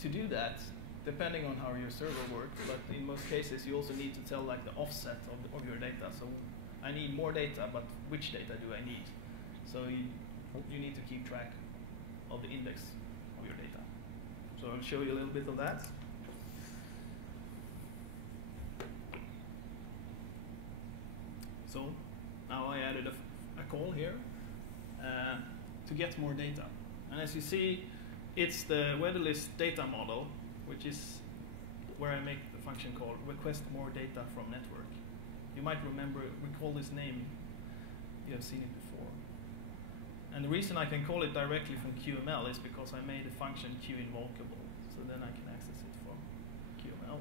to do that, depending on how your server works, but in most cases you also need to tell like the offset of your data. So I need more data, but which data do I need? So you need to keep track of the index of your data. So I'll show you a little bit of that. So now I added a call here to get more data. And as you see, it's the weather list data model, which is where I make the function called request more data from network. You might recall this name. You have seen it before. And the reason I can call it directly from QML is because I made the function QInvocable. So then I can access it from QML.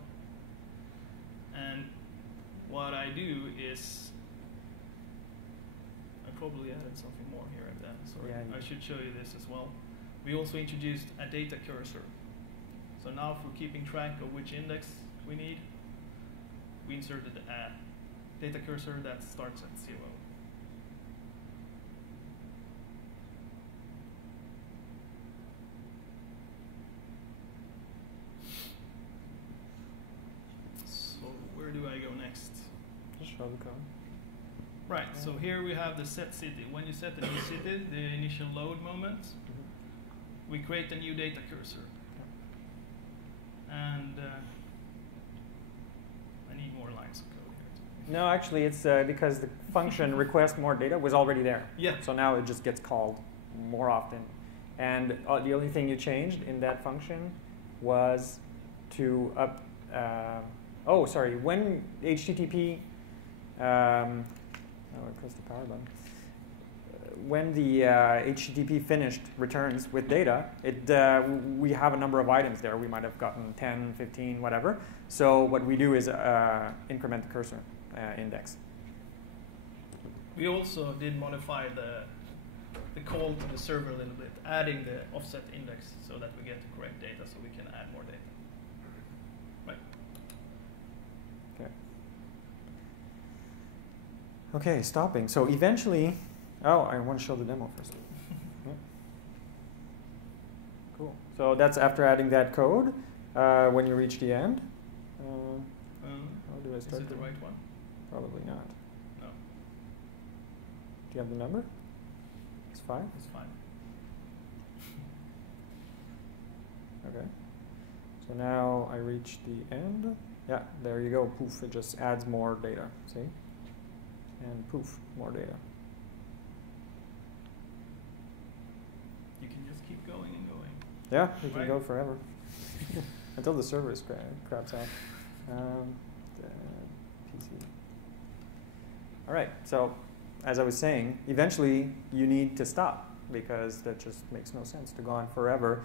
And what I do is, I probably added something more here and then. Sorry, yeah, I should show you this as well. We also introduced a data cursor. So now for keeping track of which index we need, we inserted a data cursor that starts at 0. So where do I go next? Just show the code. Right, so here we have the set city. When you set a new city, the initial load moment, we create a new data cursor. And I need more lines of code here. No, actually, it's because the function request more data was already there. Yeah. So now it just gets called more often. And the only thing you changed in that function was to up. Oh, sorry. When HTTP, I pressed the power button. When the HTTP finished returns with data, we have a number of items there. We might have gotten 10, 15, whatever. So what we do is increment the cursor index. We also did modify the call to the server a little bit, adding the offset index so that we get the correct data so we can add more data. Right. Okay. Okay, stopping. So eventually, oh, I want to show the demo first. Yeah. Cool. So that's after adding that code. When you reach the end, how do I start? Is it the right one? Probably not. No. Do you have the number? It's 5? It's 5. Okay. So now I reach the end. Yeah, there you go. Poof, it just adds more data. See? And poof, more data. You can just keep going and going. Yeah, you can go forever. Until the server craps out. PC. All right, so as I was saying, eventually you need to stop because that just makes no sense to go on forever.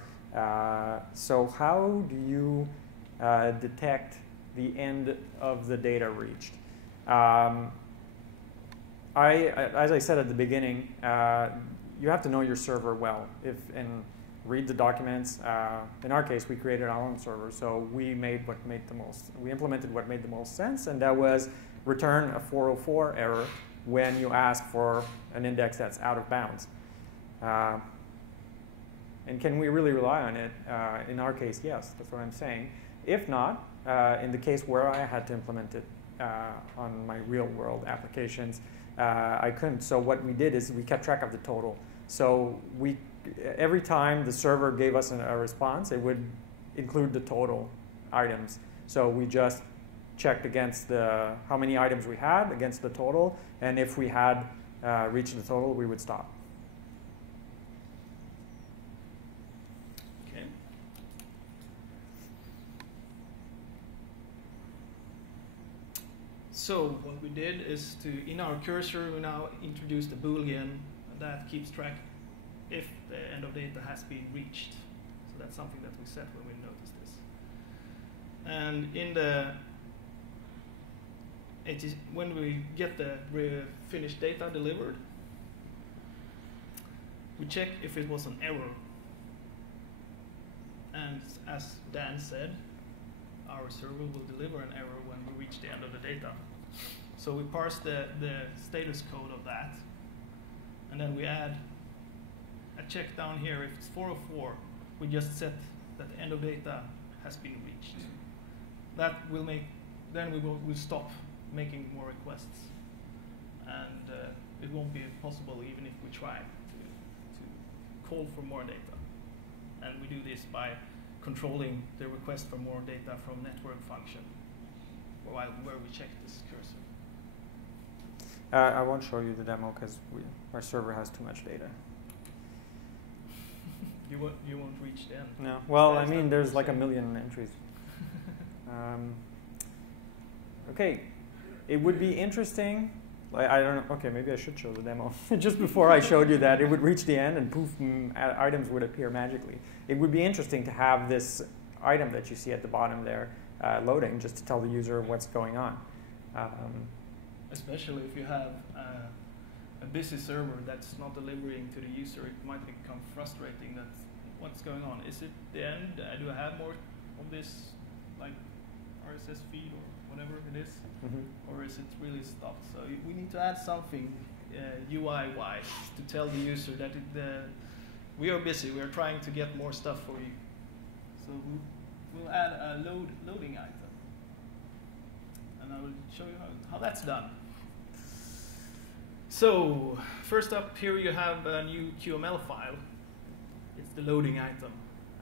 So how do you detect the end of the data reached? As I said at the beginning, you have to know your server well and read the documents. In our case, we created our own server, so we implemented what made the most sense, and that was return a 404 error when you ask for an index that's out of bounds. And can we really rely on it? In our case, yes, that's what I'm saying. If not, in the case where I had to implement it on my real world applications, I couldn't. So what we did is we kept track of the total. So every time the server gave us a response, it would include the total items. So we just checked against how many items we had against the total, and if we had reached the total, we would stop. Okay. So what we did is in our cursor, we now introduced a Boolean that keeps track if the end of data has been reached. So that's something that we set when we noticed this. And when we get the finished data delivered, we check if it was an error. And as Dan said, our server will deliver an error when we reach the end of the data. So we parse the status code of that, and then we add a check down here. If it's 404, we just set that the end of data has been reached. That will make, then we'll stop making more requests. And it won't be possible even if we try to call for more data. And we do this by controlling the request for more data from network function, where we check this cursor. I won't show you the demo because our server has too much data. You won't reach the end. No. Well, I mean, there's like 1 million entries. Okay. It would be interesting. I don't know. Okay, maybe I should show the demo. Just before I showed you that, it would reach the end and poof, items would appear magically. It would be interesting to have this item that you see at the bottom there loading, just to tell the user what's going on. Especially if you have a busy server that's not delivering to the user, it might become frustrating that what's going on. Is it the end? Do I have more of this, like RSS feed or whatever it is? Mm-hmm. Or is it really stopped? So we need to add something UI-wise to tell the user that we are busy. We are trying to get more stuff for you. So we'll add a loading item, and I will show you how that's done. So first up here you have a new QML file. It's the loading item.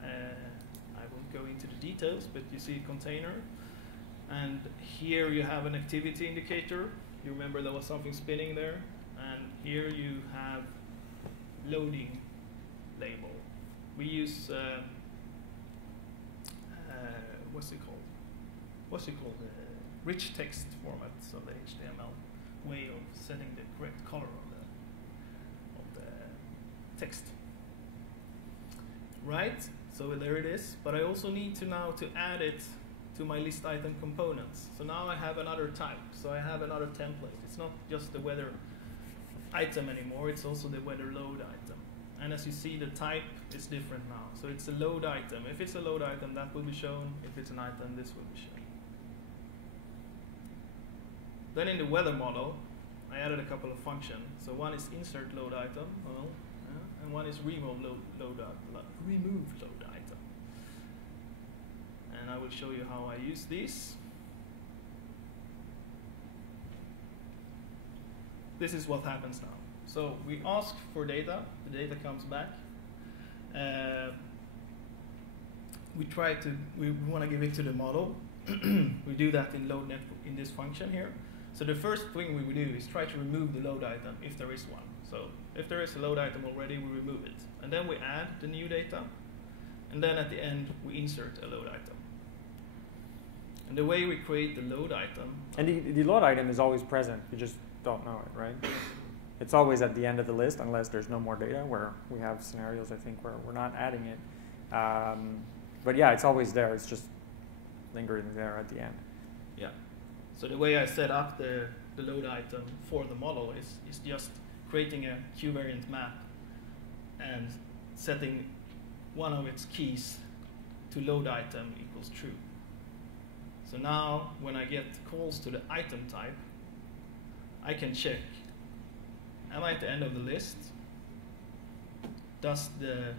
I won't go into the details, but you see a container. And here you have an activity indicator. You remember there was something spinning there. And here you have loading label. We use, what's it called? Rich text format, so the HTML way of setting the correct color of the text. Right, so there it is. But I also need to now to add it to my list item components. So now I have another type. So I have another template. It's not just the weather item anymore, it's also the weather load item. And as you see, the type is different now. So it's a load item. If it's a load item, that will be shown. If it's an item, this will be shown. Then in the weather model, I added a couple of functions. So one is insert load item, and one is remove load item. And I will show you how I use these. This is what happens now. So we ask for data, the data comes back. We want to give it to the model. We do that in load net in this function here. So the first thing we would do is try to remove the load item if there is one. So if there is a load item already, we remove it. And then we add the new data. And then at the end, we insert a load item. And the way we create the load item... And the load item is always present. You just don't know it, right? It's always at the end of the list unless there's no more data, where we have scenarios, I think, where we're not adding it. But yeah, it's always there. It's just lingering there at the end. Yeah. So the way I set up the load item for the model is just creating a Q-variant map and setting one of its keys to load item equals true. So now when I get calls to the item type, I can check, am I at the end of the list? Does the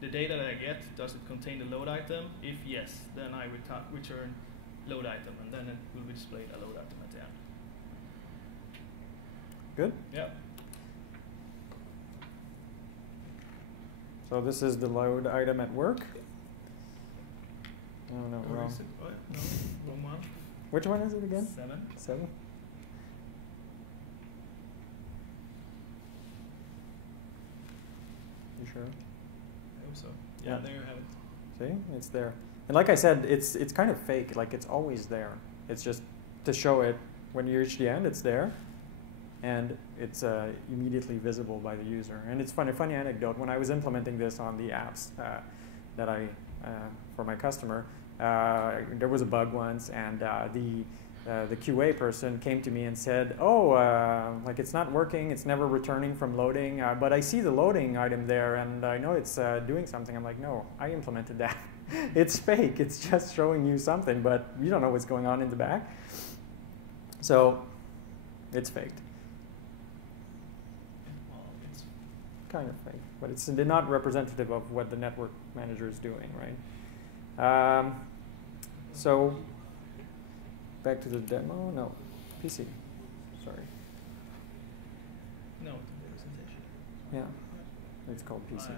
data that I get, does it contain the load item? If yes, then I return load item, and then it will be displayed a load item at the end. Good? Yeah. So this is the load item at work. Oh, no, or wrong. is it, no, wrong one. Which one is it again? 7. 7? You sure? I hope so. Yeah, there you have it. See, it's there. And like I said, it's kind of fake. Like, it's always there. It's just to show it when you reach the end, it's there, and it's immediately visible by the user. And it's funny anecdote. When I was implementing this on the apps that I for my customer, there was a bug once, and the QA person came to me and said, "Oh, like it's not working. It's never returning from loading. But I see the loading item there, and I know it's doing something." I'm like, "No, I implemented that. It's fake. It's just showing you something, but you don't know what's going on in the back." So it's faked. Well, it's kind of fake, but it's not representative of what the network manager is doing, right? So back to the demo. No, PC. Sorry. No, the presentation. Yeah, it's called PC.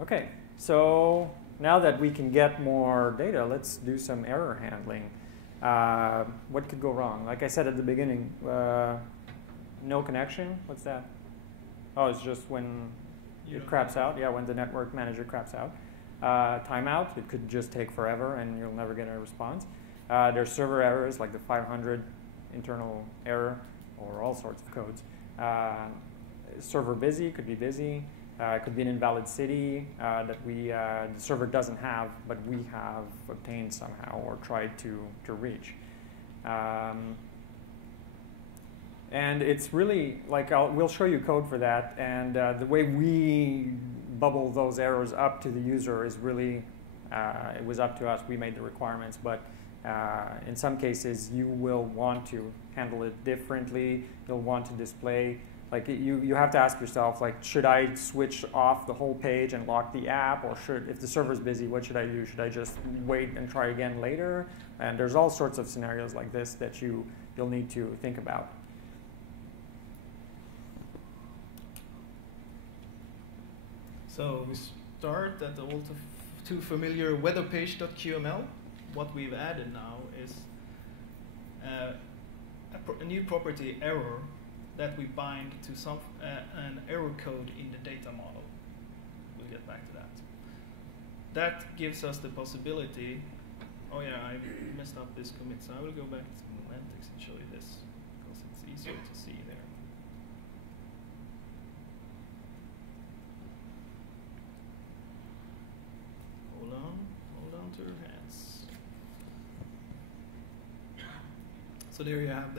Okay, so now that we can get more data, let's do some error handling. What could go wrong? Like I said at the beginning, no connection. What's that? Oh, it's just when it craps out. Yeah, when the network manager craps out. Timeout, it could just take forever and you'll never get a response. There's server errors like the 500 internal error or all sorts of codes. Server busy, could be busy. It could be an invalid city that the server doesn't have, but we have obtained somehow or tried to reach. And it's really, like, we'll show you code for that, and the way we bubble those errors up to the user is really, it was up to us, we made the requirements, but in some cases you will want to handle it differently, you'll want to display, like you have to ask yourself, like, should I switch off the whole page and lock the app, or if the server's busy, what should I do? Should I just wait and try again later? And there's all sorts of scenarios like this that you'll need to think about. So we start at the all too familiar weatherpage.qml. What we've added now is a new property error that we bind to an error code in the data model. We'll get back to that. That gives us the possibility. Oh yeah, I messed up this commit, so I will go back to Momentex and show you this because it's easier to see there. Hold on to your hands. So there you have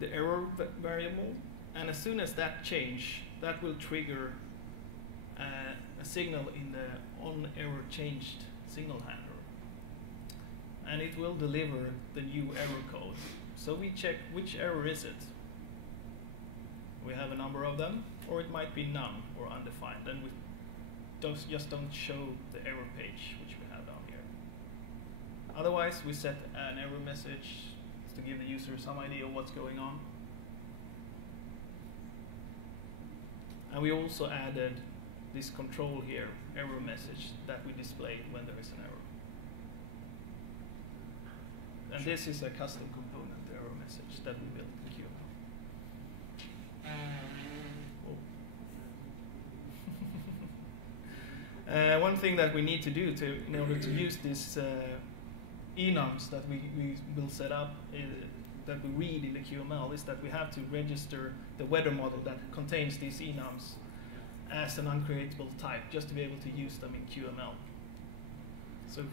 the error variable, and as soon as that change, that will trigger a signal in the onErrorChanged signal handler, and it will deliver the new error code. So we check which error is it. We have a number of them, or it might be none or undefined. Then we just don't show the error page, which we have down here. Otherwise, we set an error message to give the user some idea of what's going on. And we also added this control here, error message, that we display when there is an error. And this is a custom component error message that we built in QML. One thing that we need to do in order to use this enums that we will set up, that we read in the QML, is that we have to register the weather model that contains these enums as an uncreatable type, just to be able to use them in QML. So if